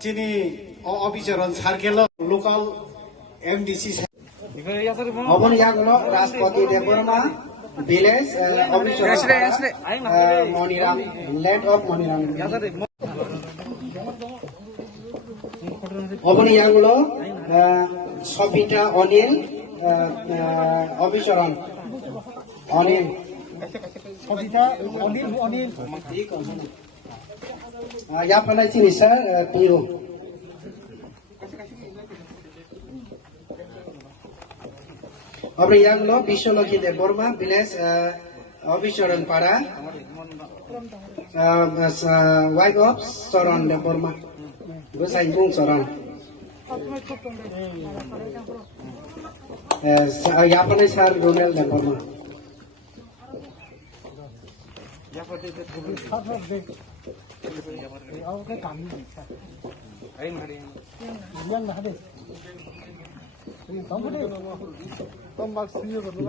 chini obicharan sarkelo local MDC Obon yagulo Raspati Deborma village obicharan Moniram land of Moniram. Obon yagulo Sopita Onil obicharan Onil. यहाँ पर नहीं sir PO अब यहाँ लो विश्वलक्ष्मी Debbarma village अभिचरण पाड़ा wife of चरण देवबर्मा गोसाइबुङ चरण यहाँ पर नहीं sir Ronel Debbarma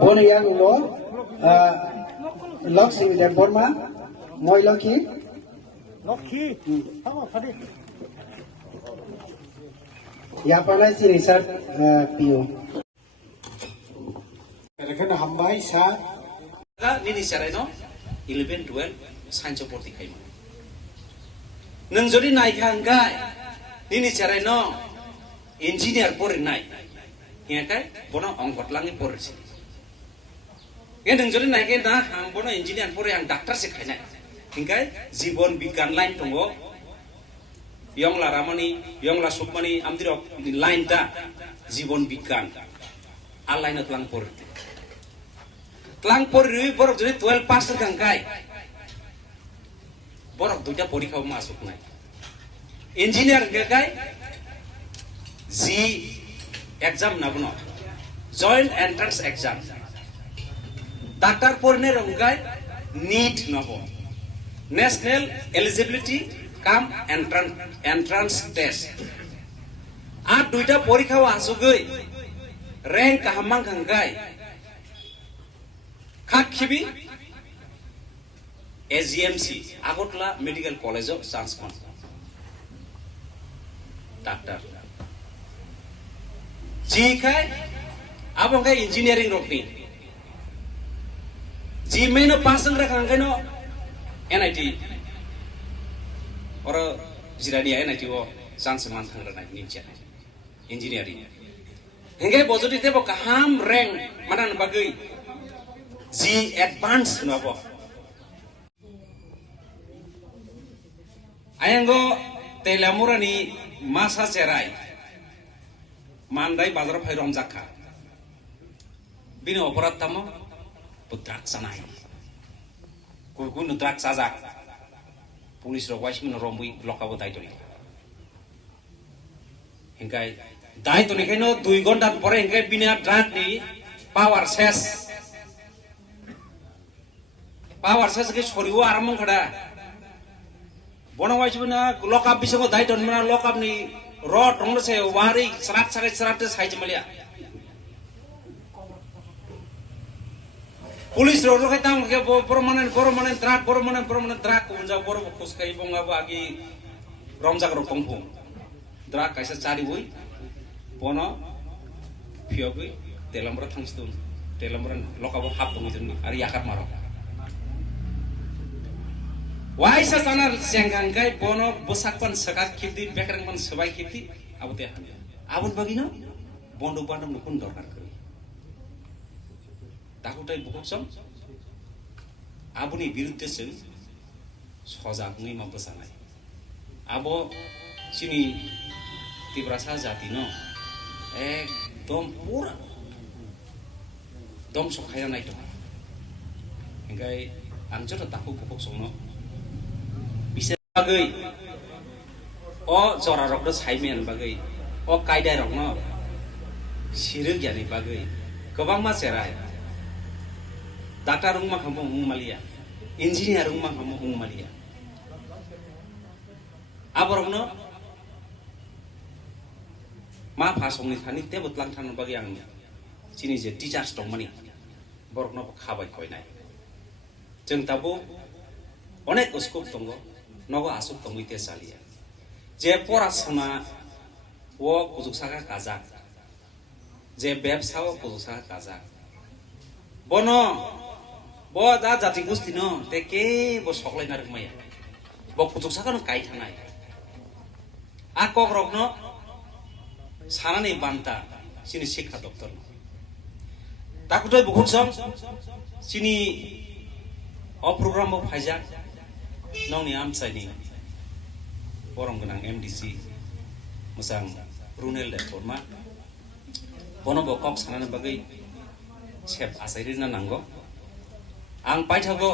Bona yang lo Lakshmi Deborma Moi Lakhi Ya panai sini sir Pio Kena hambai sa Nini sarai no 11 12 साइन्सआव भर्ती खायोमोन नों जुदि नायखांगाय निनि साराय न इन्जिनियार फरायनाय हेखाय बनो अंगतलाङै फरायसै ए नों जुदि नायखाय ना आं बनो इन्जिनियार फराय आं डाक्टार सिखायनाय हेखाय जीवन बिज्ञान लाइन दङ यंला रामानि यंला सुबमानि आमदिराव लाइन दा जीवन बिज्ञान आ लाइनाव लां फरायदो लां फराय बरफ जुदि 12 पास जाखांगाय borok duita porikha masuk nai engineer gagai G exam nabuno joint entrance exam doctor porne rongai NEET nabo national eligibility cum entrance test a duita porikha asugai rank hamang kangai khakhibi SGMC Agotla Medical College of Sanskon Doctor G kai abang kai engineering rokni G main pasang rakang kai no NIT or Jirania NIT wo Sanskman thang ranai ninja engineering hengai bojoti tebo kaham rank manan bagai G advanced no bo Ayango telamurani masa cerai mandai bazar phairom jakha bini operat tamo putrak sanai kuku nutrak sajak pulis ro wasmin rombui lokabo daitoni hingkai daitoni kaino 2 ঘন্টা pore hingkai bini drug ni power ses ke choriwo aramong khada Bono wajibna lokap bisango daiton mana lokap ni rod rongno se wari serat sai jemalia Police ro kai tam ke permanen trak unja bor khus kai bonga bagi romjak ro kongpu trak kaisa cari bui bono phiogui telamra thangstun telamra lokabo hap tongijun ari yakat maro Waisa sanar sengangkai bono bosakpan sakak kiti bekerangpan sebai kiti abu teh abun bagino bondo bandam nukun dorkar koi takutai bukuk som abuni birudde seng sojak ngai ma besanai abo sini tibrasa jati no ekdom pura dom sokhaya nai to engkai anjor takuk bukuk som no bagai o jora rok do saimen bagai o kaidai rok no siruk jani bagai gobang ma serai doctor rung ma khampo malia engineer rung ma khampo malia aborok no ma phasong ni thani te butlang than bagai ang sini je teachers dong mani borok no khabai khoinai jeng tabo onek uskop tongo nogo asuk tongi te salia যে পড়াশোনা ও কুজুকসাকা Kazakh যে ব্যবসা ও কুজুকসাকা Kazakh বন ব যা জাতি গোষ্ঠী ন তে কে ব সকলাইনা রকমাইয়া ব কুজুকসাকানো কাই থানায় आ कक रक न सानानै बान्ता सिनि शिक्षा दप्तर ताकुतै बहुत सम सिनि अ प्रोग्राम फाइजा नौनि आमसाइनि बरम गोनां एमडीसी मोजां रुनेल लेटरमा बनो बकक सानानै बागै सेफ आसाइरिना नांगौ आं पाइथागो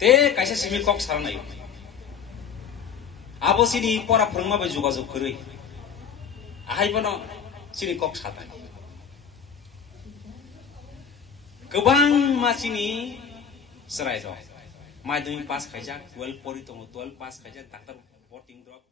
ते काइसा सिमि कक सानानै abo sini pora prengma bai jogajog koroi ahai bono sini kok satai gobang ma sini serai do madhyamik pass khaijak 12 pori tongo 12 pass khaijak doctor voting drop